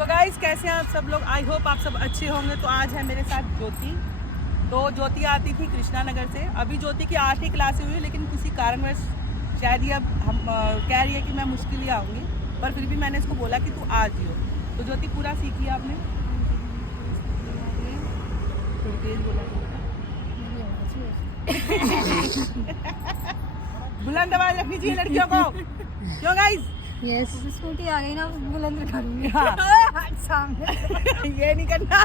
तो गाइस कैसे हैं आप सब लोग। आई होप आप सब अच्छे होंगे। तो आज है मेरे साथ ज्योति। तो ज्योति आती थी कृष्णा नगर से। अभी ज्योति की 8वीं क्लास हुई, लेकिन किसी कारणवश शायद ये अब हम कह रही है कि मैं मुश्किल ही आऊँगी, पर फिर भी मैंने इसको बोला कि तू आ जियो। तो ज्योति पूरा सीखी है आपने? थोड़ी तेज बोला बुलंद आवाज रखनी चाहिए लड़कियों को, क्यों गाइस? यस स्कूटी आ गई ना, बुलंद करूंगी। हाँ सामने ये नहीं करना।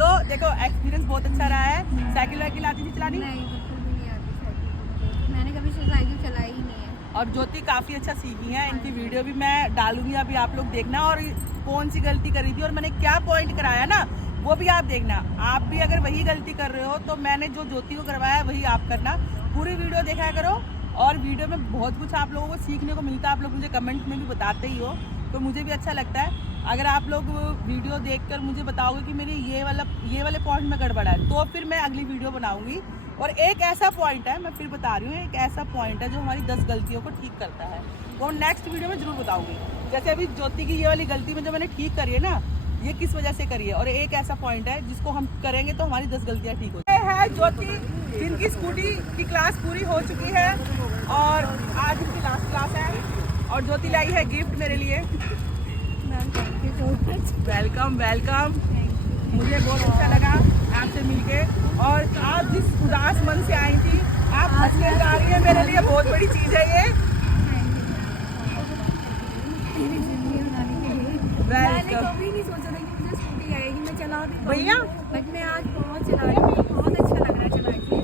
तो देखो एक्सपीरियंस बहुत अच्छा रहा है। साइकिल वाइकिल आती थी चलानी? नहीं, बिल्कुल भी नहीं आती साइकिल। मैंने कभी साइकिल चलाई ही नहीं है। और ज्योति काफ़ी अच्छा सीखी है। इनकी वीडियो भी मैं डालूंगी, अभी आप लोग देखना। और कौन सी गलती करी थी और मैंने क्या पॉइंट कराया ना, वो भी आप देखना। आप भी अगर वही गलती कर रहे हो तो मैंने जो ज्योति को करवाया है वही आप करना। पूरी वीडियो देखा करो, और वीडियो में बहुत कुछ आप लोगों को सीखने को मिलता है। आप लोग मुझे कमेंट में भी बताते ही हो, तो मुझे भी अच्छा लगता है। अगर आप लोग वीडियो देखकर मुझे बताओगे कि मेरे ये वाले पॉइंट में गड़बड़ है, तो फिर मैं अगली वीडियो बनाऊंगी। और एक ऐसा पॉइंट है, मैं फिर बता रही हूँ, एक ऐसा पॉइंट है जो हमारी 10 गलतियों को ठीक करता है, वो नेक्स्ट वीडियो में जरूर बताऊंगी। जैसे अभी ज्योति की ये वाली गलती में जो मैंने ठीक करी है ना, ये किस वजह से करी है। और एक ऐसा पॉइंट है जिसको हम करेंगे तो हमारी 10 गलतियाँ ठीक होती है। ज्योति जिनकी स्कूटी की क्लास पूरी हो चुकी है और आज इनकी लास्ट क्लास है, और ज्योति लाई है गिफ्ट मेरे लिए। Welcome welcome. मुझे बहुत अच्छा लगा आपसे मिलके। और आप जिस उदास मन से आई थी, आप हंस के जा रही है, मेरे लिए बहुत बड़ी चीज़ है ये। मैंने कभी नहीं सोचा था कि मुझे स्कूटी आएगी। मैं चला भी भैया बट मैं आज बहुत चला रही हूँ, बहुत अच्छा लग रहा है चला के।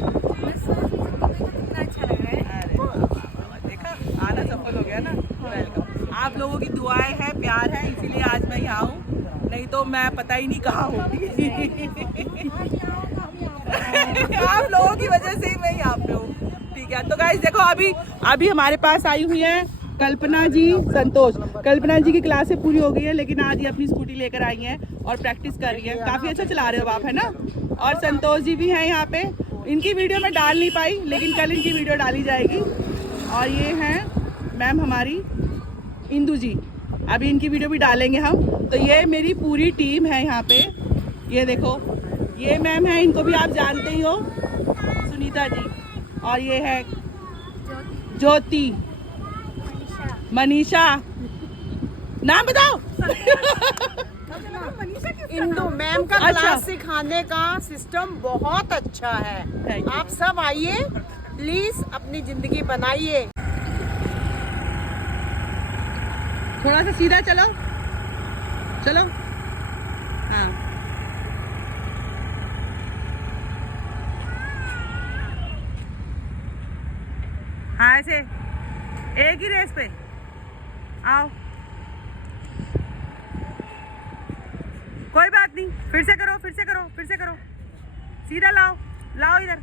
मैं सोच नहीं सकती कि कितना अच्छा लग रहा है। अरे देखा, आना सफल हो गया ना। वेलकम। आप लोगों की दुआएं हैं, प्यार है, इसीलिए आज मैं यहाँ हूँ, नहीं तो मैं पता ही नहीं कहाँ होती। आप लोगों की वजह से ही मैं यहाँ पे हूँ। ठीक है, तो गाइस देखो, अभी हमारे पास आई हुई है कल्पना जी, संतोष। कल्पना जी की क्लासें पूरी हो गई है, लेकिन आज ये अपनी स्कूटी लेकर आई हैं और प्रैक्टिस कर रही है। काफ़ी अच्छा चला रहे हो आप, है ना? और संतोष जी भी हैं यहाँ पे। इनकी वीडियो मैं डाल नहीं पाई, लेकिन कल इनकी वीडियो डाली जाएगी। और ये हैं मैम हमारी इंदू जी, अभी इनकी वीडियो भी डालेंगे हम। तो ये मेरी पूरी टीम है यहाँ पे। ये देखो, ये मैम है, इनको भी आप जानते ही हो, सुनीता जी। और ये है ज्योति, मनीषा। नाम बताओ। इंदू मैम का अच्छा। क्लास सिखाने का सिस्टम बहुत अच्छा है। आप सब आइए प्लीज, अपनी जिंदगी बनाइए। थोड़ा सा सीधा चलो, चलो। हाँ, हाँ ऐसे एक ही रेस पे आओ। कोई बात नहीं, फिर से करो, फिर से करो, फिर से करो। सीधा लाओ, लाओ इधर।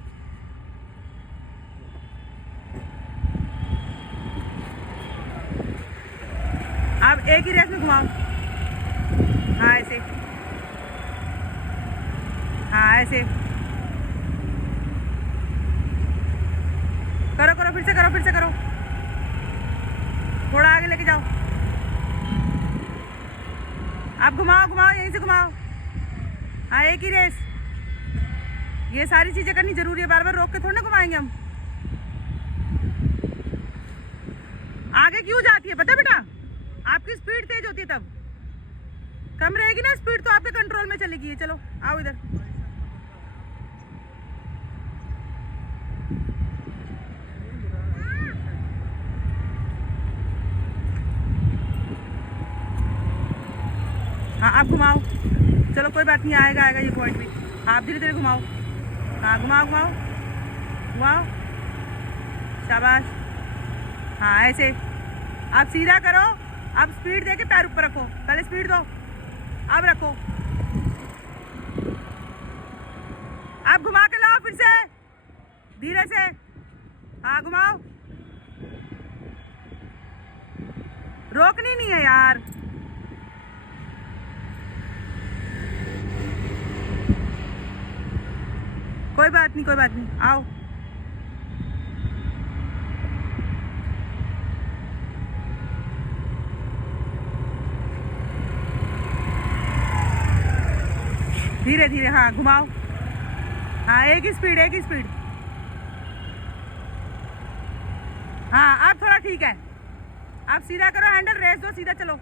अब एक ही रेस में घुमाओ। हाँ ऐसे, हाँ ऐसे करो, करो, फिर से करो, फिर से करो। थोड़ा आगे लेके जाओ। आप घुमाओ, घुमाओ, यहीं से घुमाओ। हाँ एक ही रेस। ये सारी चीजें करनी जरूरी है, बार बार रोक के थोड़ी ना घुमाएंगे हम। आगे क्यों जाती है पता है बेटा? आपकी स्पीड तेज होती है, तब कम रहेगी ना स्पीड तो आपके कंट्रोल में चलेगी ये। चलो आओ इधर। हाँ आप घुमाओ, चलो कोई बात नहीं, आएगा आएगा ये पॉइंट भी। आप धीरे धीरे घुमाओ। हाँ घुमाओ, घुमाओ, घुमाओ, शाबाश। हाँ ऐसे आप सीधा करो। अब स्पीड दे के पैर ऊपर रखो, पहले स्पीड दो, अब रखो। आप घुमा के लाओ फिर से, धीरे से। हाँ घुमाओ, रोकनी नहीं है यार। कोई बात नहीं, कोई बात नहीं, आओ। धीरे धीरे, हाँ घुमाओ, हाँ एक ही स्पीड, एक ही स्पीड। हाँ अब थोड़ा ठीक है, अब सीधा करो हैंडल, रेस दो, सीधा चलो।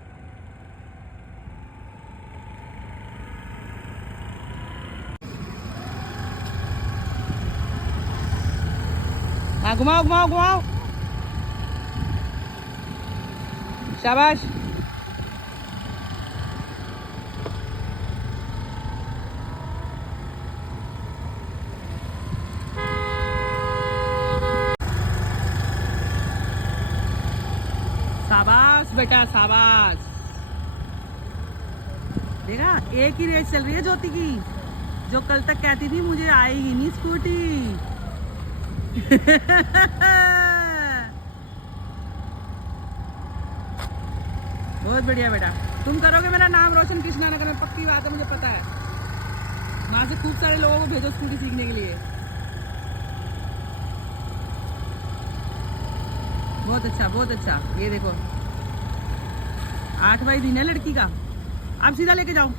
हाँ घुमाओ घुमाओ घुमाओ, शाबाश। शाबाश बेटा शाबाश। देखा, एक ही रेस चल रही है ज्योति की, जो कल तक कहती थी मुझे आएगी नहीं स्कूटी। बहुत बढ़िया बेटा, तुम करोगे मेरा नाम रोशन कृष्णा नगर में, पक्की बात है, मुझे पता है। वहां से खूब सारे लोगों को भेजो स्कूटी सीखने के लिए। बहुत अच्छा बहुत अच्छा। ये देखो 8वां दिन है लड़की का, आप सीधा लेके जाओ।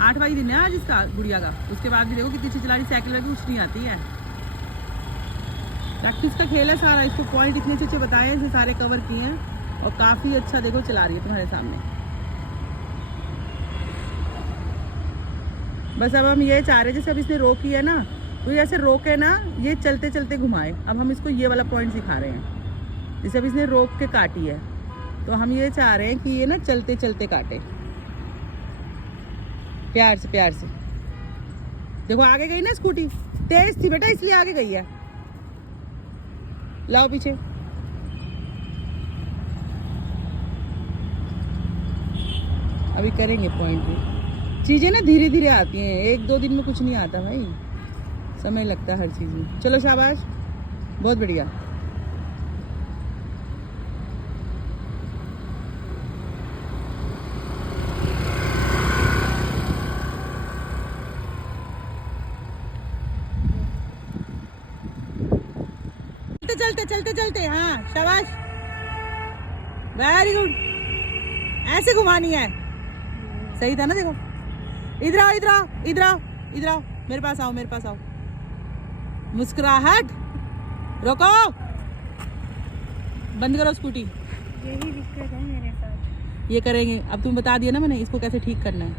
8वां दिन है आज इसका, गुड़िया का। उसके बाद भी देखो कितनी अच्छी चला रही, साइकिल में कुछ नहीं आती है। प्रैक्टिस का खेल है सारा, इसको पॉइंट इतने अच्छे बताए हैं, सारे कवर किए हैं और काफी अच्छा देखो चला रही है तुम्हारे सामने। बस अब हम ये चाह रहे हैं, जैसे अब इसने रोकी है ना, तो ऐसे रोके ना, ये चलते चलते घुमाए। अब हम इसको ये वाला पॉइंट सिखा रहे हैं। जैसे अब इसने रोक के काटी है, तो हम ये चाह रहे हैं कि ये ना चलते चलते काटे, प्यार से प्यार से। देखो आगे गई ना स्कूटी, तेज थी बेटा इसलिए आगे गई है। लाओ पीछे, अभी करेंगे पॉइंट भी। चीजें ना धीरे धीरे आती हैं, 1-2 दिन में कुछ नहीं आता भाई, समय लगता है हर चीज में। चलो शाबाश, बहुत बढ़िया। चलते चलते चलते, हाँ शाबाश, वेरी गुड। ऐसे घुमानी है, सही था ना। देखो इधर आओ इधर आओ इधर आओ इधर आओ, मेरे पास आओ मेरे पास आओ। मुस्कुराहट, रोको, बंद करो स्कूटी। यही दिक्कत है मेरे साथ। ये करेंगे, अब तुम बता दिया ना मैंने इसको कैसे ठीक करना है।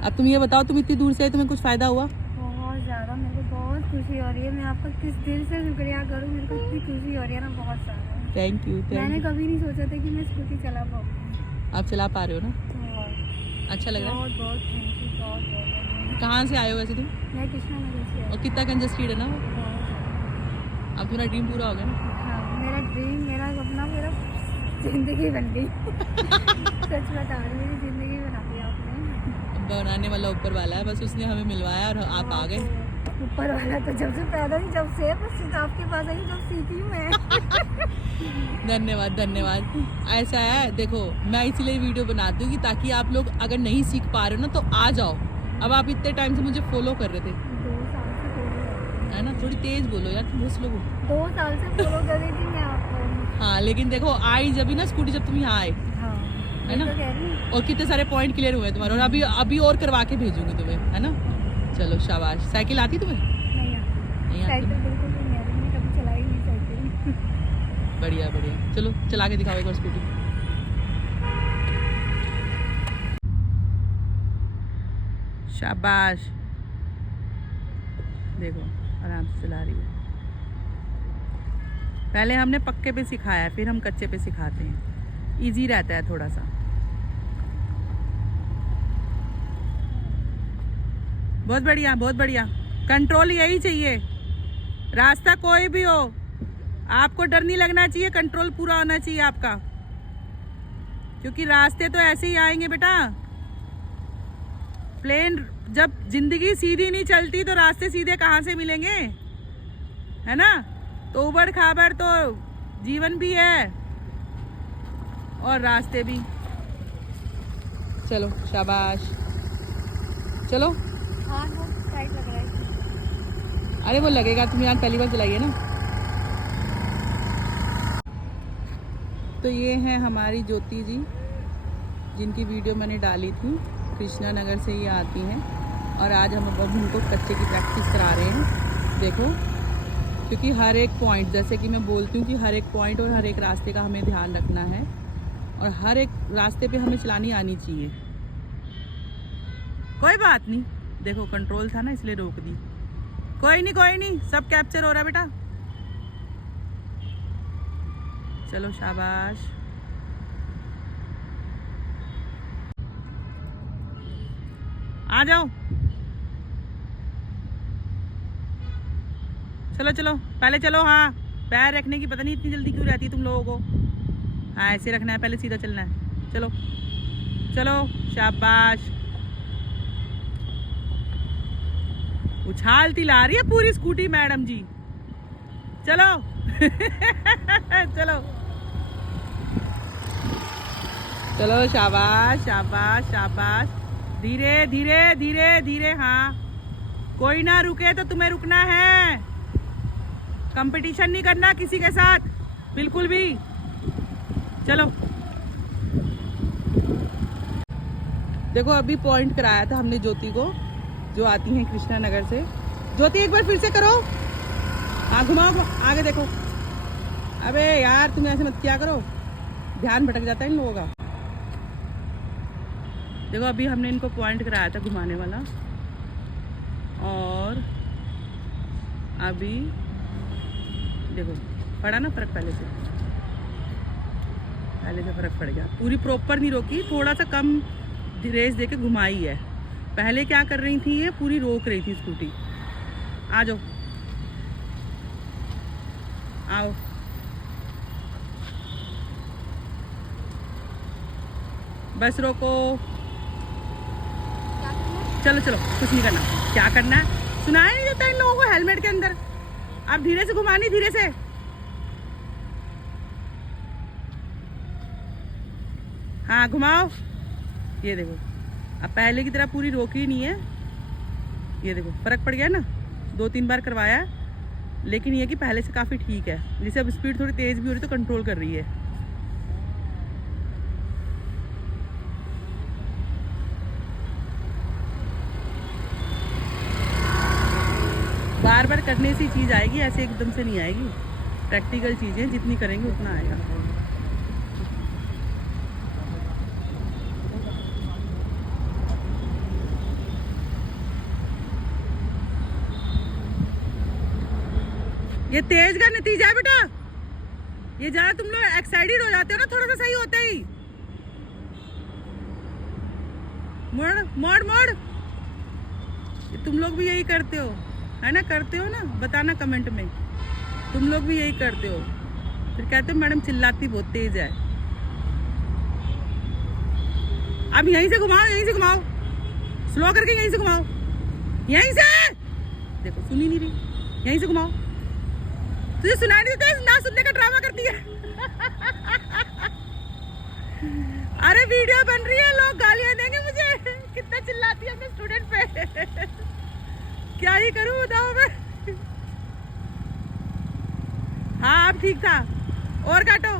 अब तुम ये बताओ, तुम इतनी दूर से आए, तुम्हें कुछ फायदा हुआ? बहुत ज़्यादा, मेरे को बहुत खुशी हो रही है। मैं आपका किस दिल से शुक्रिया करूँ, मेरे को इतनी खुशी हो रही है ना, बहुत ज़्यादा। थैंक यू मैंने कभी नहीं सोचा था कि मैं स्कूटी चला पाऊँगी। आप चला पा रहे हो ना, बहुत अच्छा लग रहा है। बहुत बहुत थैंक यू, बहुत बहुत। कहाँ से आए हो वैसे तुम? मैं कृष्णा नगर से आई और कितना कंजस्टेड है ना वो? हूँ। अब तुम्हारा ड्रीम पूरा हो गया ना। हाँ, मेरा ड्रीम, मेरा सपना, मेरा जिंदगी बन गई। सच बता रही हूँ, मेरी जिंदगी बना दी आपने। बनाने वाला ऊपर वाला है, बस उसने हमें मिलवाया और आप आ गए। ऊपर वाला तो जब से पैदा हुई, जब से बस आपके पास आई, जब सीखी हूँ मैं। धन्यवाद धन्यवाद। ऐसा है देखो, मैं इसीलिए वीडियो बनाती हूँ कि ताकि आप लोग अगर नहीं सीख पा रहे हो ना, तो आ जाओ। अब आप इतने टाइम से मुझे फॉलो कर रहे थे 2 साल से फॉलो कर है ना, थोड़ी तेज बोलो यार, तुम बहुत स्लो हो। 2 साल से फॉलो कर रही थी मैं आपको। हाँ लेकिन देखो आई जब भी ना स्कूटी, जब तुम यहाँ आए, हाँ, है ना, तो कह रही हूँ। और कितने सारे पॉइंट क्लियर हुए तुम्हारे, और अभी और करवा के भेजूंगी तुम्हें, है ना। चलो शाबाश। साइकिल आती तुम्हें? नहीं आती। नहीं आती? साइकिल बिल्कुल भी नहीं आती, मैंने कभी चलाई नहीं साइकिल। बढ़िया बढ़िया, चलो चला के दिखाओ एक बार स्कूटी। शाबाश, देखो आराम से चला रही है। पहले हमने पक्के पे सिखाया, फिर हम कच्चे पे सिखाते हैं, इजी रहता है थोड़ा सा। बहुत बढ़िया बहुत बढ़िया। कंट्रोल यही चाहिए, रास्ता कोई भी हो आपको डर नहीं लगना चाहिए, कंट्रोल पूरा होना चाहिए आपका, क्योंकि रास्ते तो ऐसे ही आएंगे बेटा। प्लेन, जब जिंदगी सीधी नहीं चलती तो रास्ते सीधे कहाँ से मिलेंगे, है ना। तो उबड़ खाबड़ तो जीवन भी है और रास्ते भी। चलो शाबाश, चलो। हाँ, बहुत टाइट लग रहा है। अरे वो लगेगा, तुम यहाँ पहली बार चलाइए ना। तो ये है हमारी ज्योति जी, जिनकी वीडियो मैंने डाली थी कृष्णा नगर से ही आती हैं और आज हम अब उनको कच्चे की प्रैक्टिस करा रहे हैं। देखो, क्योंकि हर एक पॉइंट, जैसे कि मैं बोलती हूँ कि हर एक पॉइंट और हर एक रास्ते का हमें ध्यान रखना है और हर एक रास्ते पे हमें चलानी आनी चाहिए। कोई बात नहीं, देखो कंट्रोल था ना इसलिए रोक दी। कोई नहीं, सब कैप्चर हो रहा है बेटा। चलो शाबाश। आ जाओ, चलो पहले चलो। हाँ, पैर रखने की पता नहीं इतनी जल्दी क्यों रहती है तुम लोगों को। हाँ, ऐसे रखना है, पहले सीधा चलना है। चलो शाबाश। उछालती ला रही है पूरी स्कूटी मैडम जी। चलो चलो शाबाश। धीरे। हाँ, कोई ना रुके तो तुम्हें रुकना है। कंपटीशन नहीं करना किसी के साथ बिल्कुल भी। चलो, देखो अभी पॉइंट कराया था हमने ज्योति को, जो आती हैं कृष्णा नगर से। ज्योति एक बार फिर से करो। हाँ, घुमाओ आगे देखो। अबे यार, तुम ऐसे मत किया करो, ध्यान भटक जाता है इन लोगों का। देखो अभी हमने इनको पॉइंट कराया था घुमाने वाला, और अभी देखो पड़ा ना फर्क। पहले से फर्क पड़ गया। पूरी प्रॉपर नहीं रोकी, थोड़ा सा कम रेस देके घुमाई है। पहले क्या कर रही थी, ये पूरी रोक रही थी स्कूटी। आ जाओ, आओ। बस रोको। चलो कुछ नहीं करना। क्या करना है, सुनाया नहीं देता इन लोगों को हेलमेट के अंदर। आप धीरे से घुमानी, धीरे से। हाँ, घुमाओ। ये देखो, अब पहले की तरह पूरी रोकी नहीं है। ये देखो फर्क पड़ गया ना, 2-3 बार करवाया, लेकिन ये कि पहले से काफ़ी ठीक है। जैसे अब स्पीड थोड़ी तेज़ भी हो रही तो कंट्रोल कर रही है। बार करने से चीज़ आएगी, ऐसे एकदम से नहीं आएगी। प्रैक्टिकल चीज़ें जितनी करेंगे उतना आएगा। ये तेज का नतीजा है बेटा। ये ज्यादा तुम लोग एक्साइटेड हो जाते हो ना, थोड़ा सा सही होता ही। मोड़। ये तुम लोग भी यही करते हो है ना? करते हो ना? बताना कमेंट में। तुम लोग भी यही करते हो, फिर कहते हो मैडम चिल्लाती बहुत तेज है। अब यहीं से घुमाओ, स्लो करके यहीं से घुमाओ। यहीं से देखो, सुन ही नहीं रही। यहीं से घुमाओ। तुझे सुनाई नहीं देता, ना सुनने का ड्रामा करती है। अरे वीडियो बन रही है, लोग गालियां देंगे मुझे। कितना चिल्लाती है अपने स्टूडेंट पे। क्या ही करूं बताओ मैं। हाँ, अब ठीक था, और काटो।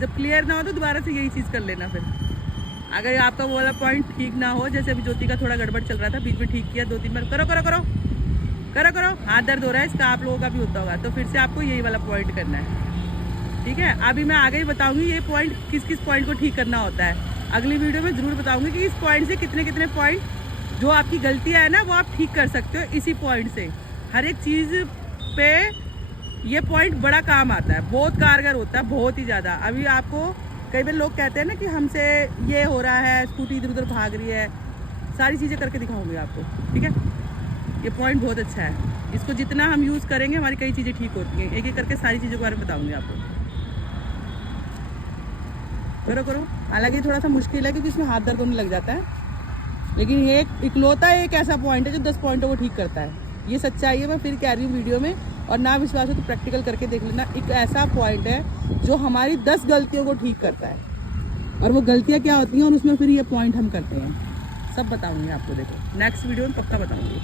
जब क्लियर ना हो तो दोबारा से यही चीज कर लेना। फिर अगर आपका वो वाला पॉइंट ठीक ना हो, जैसे अभी ज्योति का थोड़ा गड़बड़ चल रहा था, बीच में ठीक किया 2-3 बार। करो। हाथ दर्द हो रहा है इसका, आप लोगों का भी होता होगा, तो फिर से आपको यही वाला पॉइंट करना है। ठीक है, अभी मैं आगे ही बताऊंगी ये पॉइंट, किस पॉइंट को ठीक करना होता है। अगली वीडियो में जरूर बताऊंगी कि इस पॉइंट से कितने पॉइंट जो आपकी गलतियां है ना, वो आप ठीक कर सकते हो इसी पॉइंट से। हर एक चीज़ पे ये पॉइंट बड़ा काम आता है, बहुत कारगर होता है, बहुत ही ज़्यादा। अभी आपको कई बार लोग कहते हैं ना कि हमसे ये हो रहा है, स्कूटी इधर उधर भाग रही है, सारी चीज़ें करके दिखाऊंगी आपको। ठीक है, ये पॉइंट बहुत अच्छा है। इसको जितना हम यूज़ करेंगे हमारी कई चीज़ें ठीक होती हैं। एक एक करके सारी चीज़ों के बारे में बताऊंगी आपको। करो। हालांकि थोड़ा सा मुश्किल है क्योंकि इसमें हाथ दर्द होने लग जाता है, लेकिन ये इकलौता एक ऐसा पॉइंट है जो 10 पॉइंटों को ठीक करता है। ये सच्चाई है, मैं फिर कह रही हूँ वीडियो में। और ना विश्वास हो तो प्रैक्टिकल करके देख लेना। एक ऐसा पॉइंट है जो हमारी 10 गलतियों को ठीक करता है। और वो गलतियाँ क्या होती हैं और उसमें फिर ये पॉइंट हम करते हैं, सब बताऊंगी आपको। देखो नेक्स्ट वीडियो में पक्का बताऊंगी।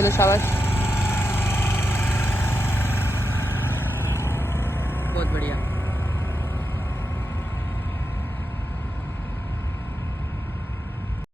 चलो शाबाश।